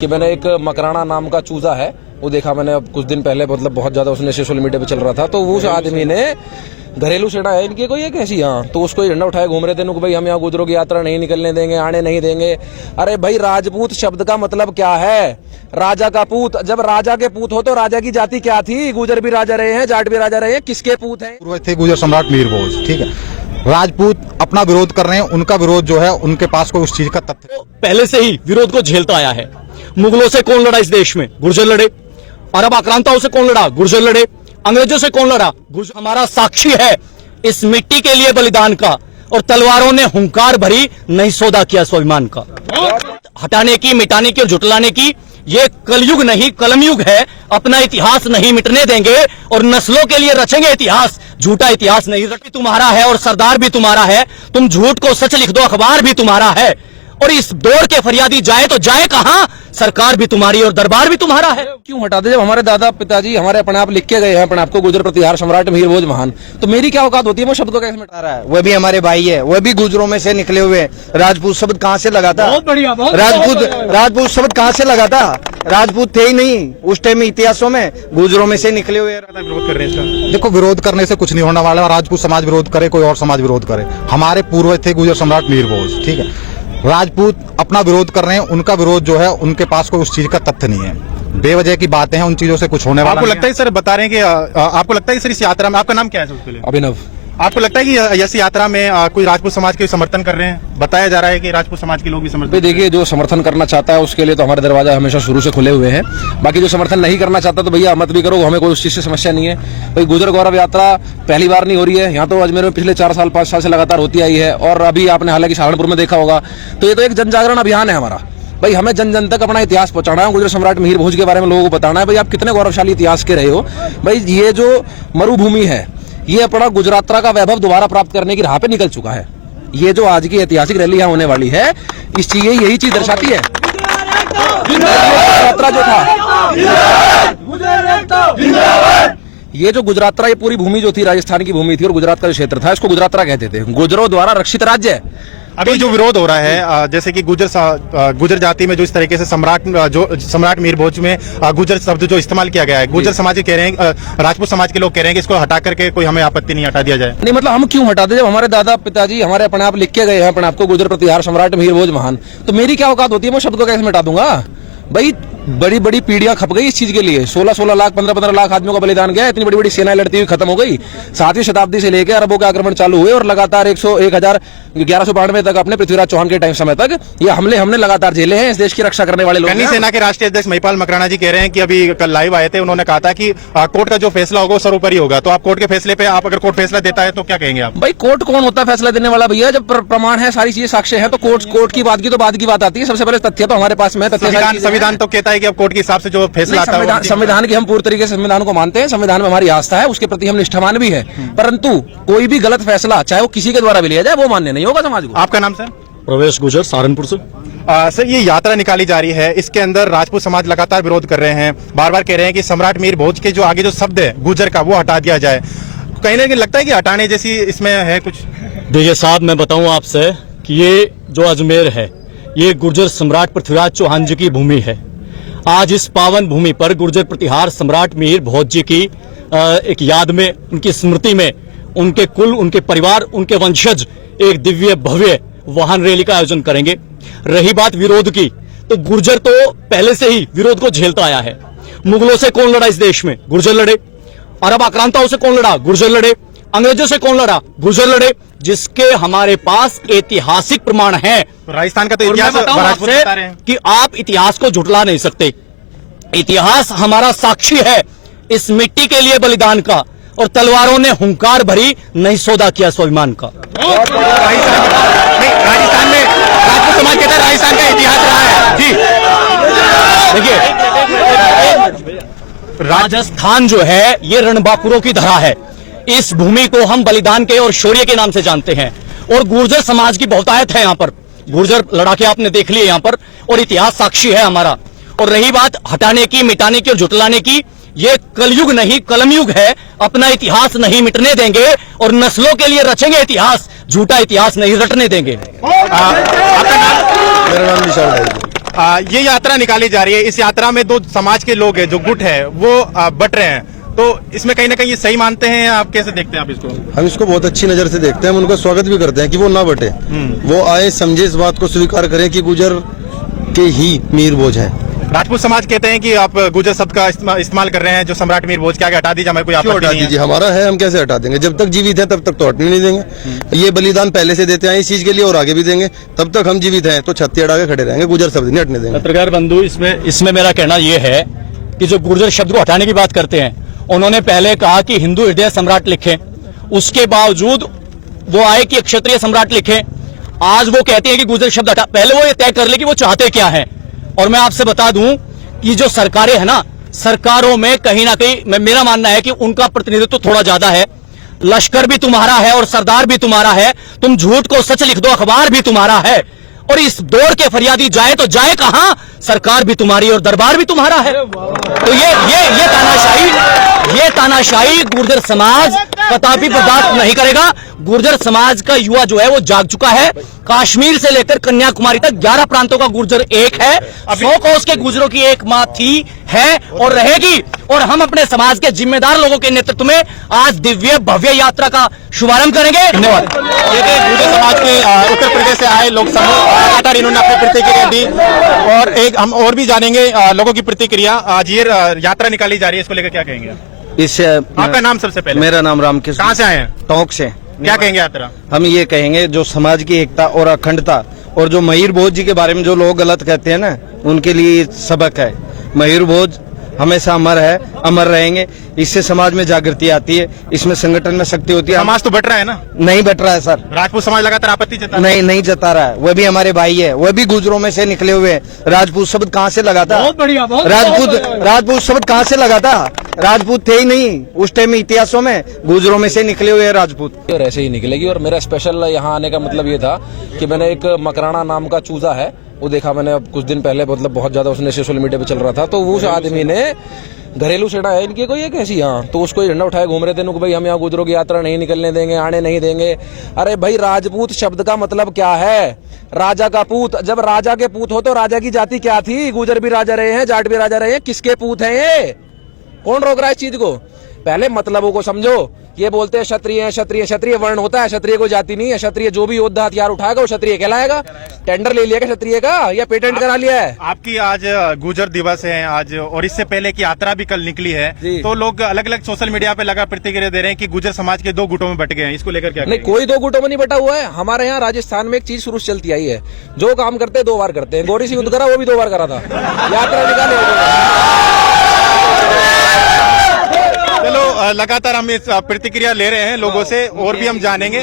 कि मैंने एक मकराना नाम का चूजा है वो देखा मैंने अब कुछ दिन पहले, मतलब बहुत ज्यादा उसने सोशल मीडिया पे चल रहा था। तो उस आदमी ने घरेलू सेना है इनकी कोई एक ऐसी, यहाँ तो उसको झंडा उठाए घूम रहे थे कि भाई हम यहाँ गुजरों की यात्रा नहीं निकलने देंगे, आने नहीं देंगे। अरे भाई राजपूत शब्द का मतलब क्या है? राजा का पूत। जब राजा के पूत हो तो राजा की जाति क्या थी? गुजर भी राजा रहे हैं, जाट भी राजा रहे हैं, किसके पूत हैं? पूर्वज थे गुजर सम्राट मीर भोज, ठीक है। राजपूत अपना विरोध कर रहे हैं, उनका विरोध जो है उनके पास कोई उस चीज का तथ्य पहले से ही विरोध को झेलता आया है। मुगलों से कौन लड़ा इस देश में? गुर्जर लड़े। अरब आक्रांताओं से कौन लड़ा? गुर्जर लड़े। अंग्रेजों से कौन लड़ा? गुर्जर हमारा साक्षी है इस मिट्टी के लिए बलिदान का, और तलवारों ने हुंकार भरी नहीं सौदा किया स्वाभिमान का। हटाने की, मिटाने की और झुटलाने की ये कलयुग नहीं कलमयुग है। अपना इतिहास नहीं मिटने देंगे और नस्लों के लिए रचेंगे इतिहास। झूठा इतिहास नहीं। भी तुम्हारा है और सरदार भी तुम्हारा है। तुम झूठ को सच लिख दो, अखबार भी तुम्हारा है। और इस दौर के फरियादी जाए तो जाए कहां? सरकार भी तुम्हारी और दरबार भी तुम्हारा है। क्यों हटा दे? जब हमारे दादा पिताजी हमारे अपने आप लिख के गए हैं अपने आप को गुजर प्रतिहार सम्राट मीर भोज महान, तो मेरी क्या औकात होती है वो शब्द को कैसे मिटा रहा है? वह भी हमारे भाई है, वह भी गुजरों में से निकले हुए। राजपूत शब्द कहाँ से लगा था? बहुत बढ़िया। राजपूत शब्द कहाँ से लगा था? राजपूत थे ही नहीं उस टाइम इतिहासों में, गुजरों में से निकले हुए। विरोध कर रहे हैं। देखो, विरोध करने से कुछ नहीं होने वाला। राजपूत समाज विरोध करे, कोई और समाज विरोध करे, हमारे पूर्वज थे गुजर सम्राट मीर भोज, ठीक है। राजपूत अपना विरोध कर रहे हैं, उनका विरोध जो है उनके पास कोई उस चीज का तथ्य नहीं है। बेवजह की बातें हैं, उन चीजों से कुछ होने वाला आपको लगता है सर, बता रहे हैं कि आपको लगता है सर इस यात्रा में, आपका नाम क्या है उसके लिए? अभिनव। आपको लगता है कि ऐसी यात्रा में कोई राजपूत समाज के समर्थन कर रहे हैं? बताया जा रहा है कि राजपूत समाज के लोग भी समर्थन। देखिए, जो समर्थन करना चाहता है उसके लिए तो हमारे दरवाजा हमेशा शुरू से खुले हुए हैं। बाकी जो समर्थन नहीं करना चाहता तो भैया मत भी करो, हमें कोई उस चीज से समस्या नहीं है। भाई गुजर गौरव यात्रा पहली बार नहीं हो रही है यहाँ, तो अजमेर में पिछले 4 साल 5 साल से लगातार होती आई है। और अभी आपने हालांकि सहारनपुर में देखा होगा, तो ये तो एक जन जागरण अभियान है हमारा। भाई हमें जन जन तक अपना इतिहास पहुंचाना है, गुजर सम्राट मीर भोज के बारे में लोगों को बताना है। भाई आप कितने गौरवशाली इतिहास के रहे हो। भाई ये जो मरुभूमि है ये अपना गुजरात्रा का वैभव दोबारा प्राप्त करने की राह पे निकल चुका है। ये जो आज की ऐतिहासिक रैली यहाँ होने वाली है, इस चीज यही चीज दर्शाती है। गुजरात्रा जो था, ये जो गुजरात्रा, ये पूरी भूमि जो थी राजस्थान की भूमि थी और गुजरात का जो क्षेत्र था इसको गुजरात्रा कहते थे। गुजरों द्वारा रक्षित राज्य है। अभी जो विरोध हो रहा है, जैसे कि गुजर जाति में जो इस तरीके से सम्राट मीर भोज में गुजर शब्द जो इस्तेमाल किया गया है, गुजर समाज के कह रहे हैं, राजपूत समाज के लोग कह रहे हैं कि इसको हटा करके कोई हमें आपत्ति नहीं, हटा दिया जाए। नहीं मतलब हम क्यों हटा दे? जब हमारे दादा पिताजी हमारे अपने आप लिख के गए हैं अपने आप को गुजर प्रतिहार सम्राट मीर भोज महान, तो मेरी क्या औकात होती है वो शब्द को कैसे मिटा दूंगा? भाई बड़ी बड़ी पीढ़ियां खप गई इस चीज के लिए। 16-16 लाख 15-15 लाख आदमियों का बलिदान गया। इतनी बड़ी बड़ी सेनाएं लड़ती हुई खत्म हो गई। 7वीं शताब्दी से लेकर अरबों के आक्रमण चालू हुए और लगातार 1192 तक अपने पृथ्वीराज चौहान के टाइम समय तक ये हमले हमने लगातार झेले हैं। इस देश की रक्षा करने वाले लोग। कन्नी सेना के राष्ट्रीय अध्यक्ष महिपाल मकराना जी कह रहे हैं कि अभी कल लाइव आए थे, उन्होंने कहा था कि कोर्ट का जो फैसला होगा वो सर्वोपरि होगा। तो आप कोर्ट के फैसले पे, आप अगर कोर्ट फैसला देता है तो क्या कहेंगे आप? भाई कोर्ट कौन होता है फैसला देने वाला? भैया जब प्रमाण है, सारी चीजें साक्ष्य है, तो कोर्ट की बात की तो बाद की बात आती है। सबसे पहले तथ्य तो हमारे पास में संविधान तो कहता है कि अब कोर्ट के हिसाब से जो फैसला आता है, संविधान की हम पूरी तरीके से संविधान को मानते हैं, संविधान में हमारी आस्था है, उसके प्रति हम निष्ठावान भी है। परंतु कोई भी गलत फैसला चाहे वो किसी के द्वारा भी लिया जाए वो मान्य नहीं होगा समाज को। आपका नाम सर? प्रवेश गुजर, सहारनपुर से। सर, ये यात्रा निकाली जा रही है, इसके अंदर राजपूत समाज लगातार विरोध कर रहे हैं, बार बार कह रहे हैं कि सम्राट मीर भोज के जो आगे जो शब्द है गुजर का वो हटा दिया जाए। कहीं ना कहीं लगता है कि हटाने जैसी इसमें है कुछ? देखिए साहब, मैं बताऊं आपसे कि ये जो अजमेर है ये गुर्जर सम्राट पृथ्वीराज चौहान जी की भूमि है। आज इस पावन भूमि पर गुर्जर प्रतिहार सम्राट मीर भोज जी की एक याद में, उनकी स्मृति में, उनके कुल, उनके परिवार, उनके वंशज एक दिव्य भव्य वाहन रैली का आयोजन करेंगे। रही बात विरोध की, तो गुर्जर तो पहले से ही विरोध को झेलता आया है। मुगलों से कौन लड़ा इस देश में? गुर्जर लड़े। अरब आक्रांताओं से कौन लड़ा? गुर्जर लड़े। अंग्रेजों से कौन लड़ा? गुर्जर लड़े। जिसके हमारे पास ऐतिहासिक प्रमाण है। तो राजस्थान का तो इतिहास बता रहे हैं कि आप इतिहास को झुटला नहीं सकते। इतिहास हमारा साक्षी है इस मिट्टी के लिए बलिदान का, और तलवारों ने हुंकार भरी नहीं सौदा किया स्वाभिमान का। राजस्थान में राजपूत समाज कहता है राजस्थान का इतिहास रहा है जी। देखिए, राजस्थान जो है ये रणबांकुरों की धरा है। इस भूमि को हम बलिदान के और शौर्य के नाम से जानते हैं, और गुर्जर समाज की बहुतायत है यहाँ पर। गुर्जर लड़ाके आपने देख लिए यहाँ पर, और इतिहास साक्षी है हमारा। और रही बात हटाने की, मिटाने की और झुटलाने की, ये कलयुग नहीं कलमयुग है। अपना इतिहास नहीं मिटने देंगे और नस्लों के लिए रचेंगे इतिहास। झूठा इतिहास नहीं रटने देंगे। आपका नाम? मेरा नाम विशाल है। ये यात्रा निकाली जा रही है, इस यात्रा में दो समाज के लोग हैं जो गुट है वो बट रहे हैं, तो इसमें कहीं ना कहीं ये सही मानते हैं, आप कैसे देखते हैं आप इसको? हम इसको बहुत अच्छी नजर से देखते हैं, हम उनका स्वागत भी करते हैं कि वो ना बटे, वो आए, समझे, इस बात को स्वीकार करें कि गुजर के ही मीर भोज हैं। राजपूत समाज कहते हैं कि आप गुजर शब्द का इस्तेमाल कर रहे हैं, जो सम्राट मीर भोज के आगे हटा दीजिए, हमें कोई क्यों आपत्ति हटा नहीं है। दीजिए, हमारा है, हम कैसे हटा देंगे? जब तक जीवित हैं तब तक तो हटने नहीं देंगे। ये बलिदान पहले से देते आए इस चीज के लिए और आगे भी देंगे। तब तक हम जीवित हैं तो छत्ती अड़ा के खड़े रहेंगे, गुजर शब्द नहीं हटने देंगे। पत्रकार बंधु, इसमें मेरा कहना यह है कि जो गुर्जर शब्द को हटाने की बात करते हैं, उन्होंने पहले कहा कि हिंदू हृदय सम्राट लिखें, उसके बावजूद वो आए कि क्षत्रिय सम्राट लिखें। आज वो कहते हैं कि गुर्जर शब्द हटा, पहले वो ये तय कर ले कि वो चाहते क्या है। और मैं आपसे बता दूं कि जो सरकारें है ना, सरकारों में कहीं ना कहीं मेरा मानना है कि उनका प्रतिनिधित्व थोड़ा ज्यादा है। लश्कर भी तुम्हारा है और सरदार भी तुम्हारा है, तुम झूठ को सच लिख दो, अखबार भी तुम्हारा है। और इस दौर के फरियादी जाए तो जाए कहां? सरकार भी तुम्हारी और दरबार भी तुम्हारा है। तो ये तानाशाही गुर्जर समाज कदापि बर्दाश्त नहीं करेगा। गुर्जर समाज का युवा जो है वो जाग चुका है। कश्मीर से लेकर कन्याकुमारी तक 11 प्रांतों का गुर्जर एक है। 100 कोस के गुर्जरों की एक मां थी, है और रहेगी। और हम अपने समाज के जिम्मेदार लोगों के नेतृत्व में आज दिव्य भव्य यात्रा का शुभारंभ करेंगे। धन्यवाद। ये थे गुजर समाज के उत्तर प्रदेश से आए लोग समूह, लगातार इन्होंने अपनी प्रतिक्रिया दी और एक हम और भी जानेंगे लोगों की प्रतिक्रिया। आज ये यात्रा निकाली जा रही है, इसको लेकर क्या कहेंगे? आपका नाम सबसे पहले? मेरा नाम रामकृष्ण। कहाँ से आए हैं? टोंक से। क्या कहेंगे यात्रा? हम ये कहेंगे जो समाज की एकता और अखंडता और जो मयूर भोज जी के बारे में जो लोग गलत कहते हैं ना, उनके लिए सबक है। मयूर भोज हमेशा अमर है, अमर रहेंगे। इससे समाज में जागृति आती है, इसमें संगठन में शक्ति होती है। समाज तो बट रहा है ना? नहीं बट रहा है सर। राजपूत समाज लगातार आपत्ति जता रहा है। नहीं जता रहा है। वह भी हमारे भाई है, वह भी गुजरों में से निकले हुए हैं। राजपूत शब्द कहाँ से लगा था? बहुत बढ़िया, राजपूत शब्द कहाँ से लगा था? राजपूत थे ही नहीं उस टाइम इतिहासों में, गुजरों में से निकले हुए राजपूत। और ऐसे ही निकलेगी। और मेरा स्पेशल यहाँ आने का मतलब ये था कि मैंने एक मकराना नाम का चूजा है वो देखा मैंने अब कुछ दिन पहले, मतलब बहुत ज्यादा उसने सोशल मीडिया पे चल रहा था। तो उस आदमी ने घरेलू सेना है इनकी कोई एक ऐसी, यहाँ तो उसको झंडा उठाए घूम रहे थे कि भाई हम यहाँ गुजरों की यात्रा नहीं निकलने देंगे, आने नहीं देंगे। अरे भाई, राजपूत शब्द का मतलब क्या है? राजा का पूत। जब राजा के पूत हो तो राजा की जाति क्या थी? गुजर भी राजा रहे हैं, जाट भी राजा रहे हैं। किसके पूत हैं ये? कौन रोक रहा है इस चीज को? पहले मतलबों को समझो। ये बोलते हैं क्षत्रिय है, क्षत्रिय क्षत्रिय वर्ण होता है, क्षत्रिय को जाति नहीं है। क्षत्रिय जो भी योद्धा हथियार उठाएगा वो क्षत्रिय कहलाएगा। टेंडर ले लिया क्षत्रिय का या पेटेंट करा लिया है? आपकी आज गुजर दिवस है आज, और इससे पहले की यात्रा भी कल निकली है, तो लोग अलग अलग सोशल मीडिया पे लगा प्रतिक्रिया दे रहे हैं कि गुजर समाज के दो गुटों में बट गए हैं। इसको लेकर क्या नहीं, कोई दो गुटों में नहीं बटा हुआ है। हमारे यहाँ राजस्थान में एक चीज शुरू से चलती आई है, जो काम करते हैं 2 बार करते हैं। गौरी से युद्ध करा, वो भी 2 बार करा था। यात्रा निकाले। चलो, लगातार हम इस प्रतिक्रिया ले रहे हैं लोगों से, और भी हम जानेंगे।